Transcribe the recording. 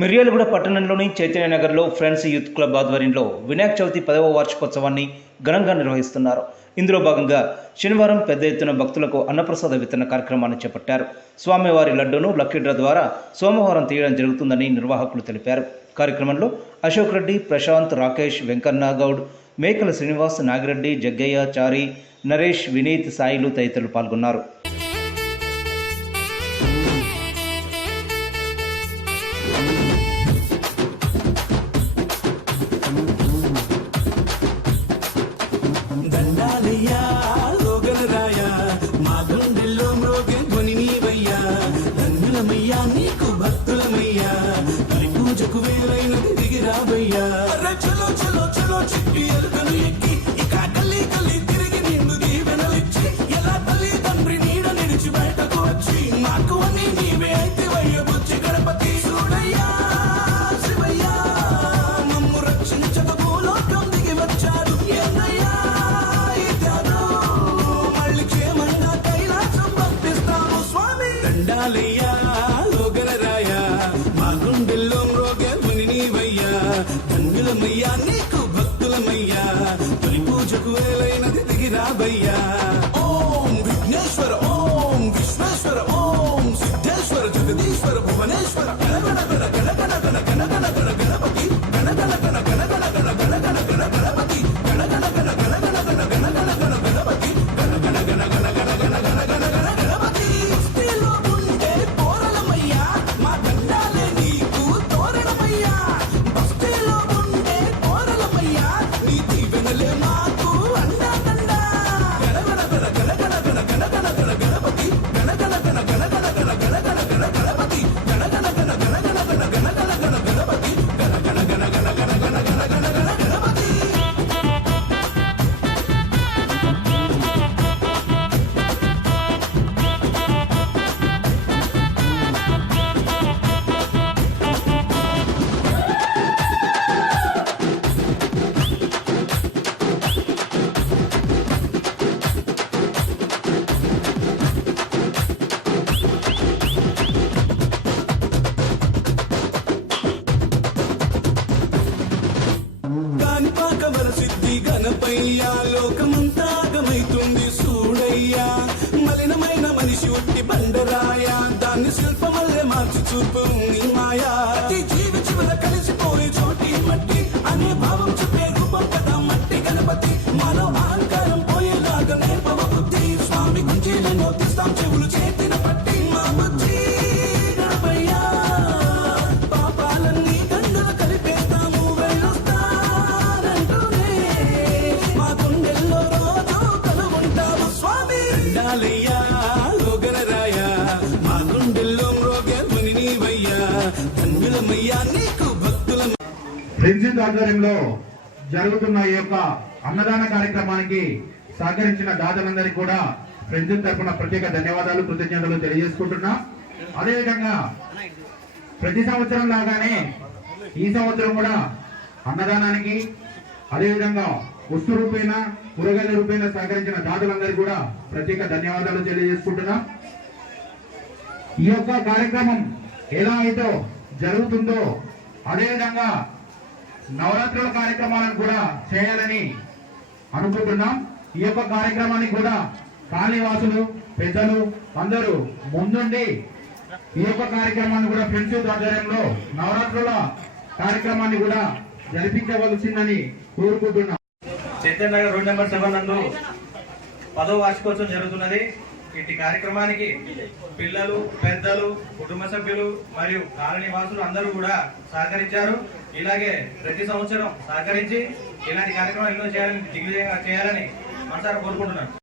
మిర్యాలగూడ పట్టణంలోని చైతన్యనగర్లో friends youth club ఆధ్వర్యంలో వినాయక చవితి 10వ వార్షికోత్సవాన్ని ఘనంగా నిర్వహిస్తున్నారు. ఇందులో భాగంగా శనివారం పెద్ద ఎత్తున భక్తులకు అన్నప్రసాద వితరణ కార్యక్రమాన్ని చేపట్టారు. స్వామివారి లడ్డూను లక్కీ డ్రా ద్వారా సోమవారం తీయడం జరుగుతుందని నిర్వాహకులు తెలిపారు. కార్యక్రమంలో అశోక్ రెడ్డి, ప్రశాంత్, రాకేష్, వెంకన్న గౌడ్, మేకల శ్రీనివాస్, నాగిరెడ్డి, జగ్గయ్య, చారి, నరేష్, వినీత్, సాయిలు తదితరులు పాల్గొన్నారు. పూజకు వేలైనది దిగిరాబయ్యా చలో చలో చలో చిట్టి ఎలుకలు ఎక్కి ఇక కల్లి కల్లి తిరిగి నిన్ను దీవెనలిచ్చి ఎలా తల్లి తండ్రి నీడ నిలిచి బయటకు వచ్చి మాకు అని నీవే అయితే వయ్య బుచ్చి గణపతి చూడయ్యా శివయ్యా మమ్ము రక్షించక భూలోకం దిగి వచ్చాడు ఏందయ్యా ఇద్దాను మళ్ళీ క్షేమంగా కైలాసం పంపిస్తాము స్వామి దండాలయ్యా దంగులమయ్యా నీకు భక్తులమయ్యా తొలి పూజకు వేలైనది దిగిరాబయ్యా ఓం విఘ్నేశ్వర ఓం విశ్వేశ్వర ఓం సిద్ధేశ్వర జగదీశ్వర భువనేశ్వర గణగణ గణ గణగణ గణ గణగణ గణ గణపతి గణగణ గణ గణగణ గణ గణగణ గణ గణపతి గణగణ గణ గణగణ గణ గణగణ గణ గణపతి గణగణ గణ గణగణ గణ గణగణ గణ గణపతి స్థితిలో ఉండే పోరలమయ్యా మా దండాలే నీకు తోరణమయ్యా సిద్ధి గణపయ్యా లోకమంతా ఆగమైతుంది చూడయ్యా మలినమైన మనిషి ఒట్టి బండరాయా దాన్ని శిల్పమల్లే మార్చి చూపు నీ మాయా జీవి చివర కలిసిపోయే చోటి మట్టి అనే భావం చెప్పే రూపం కదా మట్టి గణపతి మాలో అహంకారం పోయేలాగా నేర్పవ బుద్ధి స్వామి గుంజీలను తీస్తాం చెవులు చేతిన పట్టి మా బుద్ధి గణపయ్యా పాపాలన్నీ గంగలు కలిపేస్తాము ఫ్రెండ్స్ ఆధ్వర్యంలో జరుగుతున్న ఈ యొక్క అన్నదాన కార్యక్రమానికి సహకరించిన దాతలందరికీ కూడా ఫ్రెండ్స్ తరఫున ప్రత్యేక ధన్యవాదాలు, కృతజ్ఞతలు తెలియజేసుకుంటున్నా. అదేవిధంగా ప్రతి సంవత్సరం లాగానే ఈ సంవత్సరం కూడా అన్నదానానికి అదేవిధంగా వస్తు రూపేణ కూరగాయల రూపేణ సహకరించిన దాతలందరికీ కూడా ప్రత్యేక ధన్యవాదాలు తెలియజేసుకుంటున్నా. ఈ యొక్క కార్యక్రమం ఎలా అయితే జరుగుతుందో అదేవిధంగా నవరాత్రుల కార్యక్రమాలను కూడా చేయాలని అనుకుంటున్నాం. ఈ యొక్క కార్యక్రమానికి కూడా కాలనీవాసులు, పెద్దలు అందరూ ముందుండి ఈ యొక్క కార్యక్రమాన్ని కూడా ఫ్రెండ్స్ ఆధ్వర్యంలో నవరాత్రుల కార్యక్రమాన్ని కూడా జరిపించవలసిందని కోరుకుంటున్నాం. చైతన్యనగర్ రోడ్ నెంబర్ 7 నందు 10వ వార్షికోత్సవం జరుగుతున్నది. ఇట్టి కార్యక్రమానికి పిల్లలు, పెద్దలు, కుటుంబ సభ్యులు మరియు కాలనీ వాసులు అందరూ కూడా సహకరించారు. ఇలాగే ప్రతి సంవత్సరం సహకరించి ఇలాంటి కార్యక్రమాలు ఎన్నో చేయాలని మనసారా కోరుకుంటున్నాను.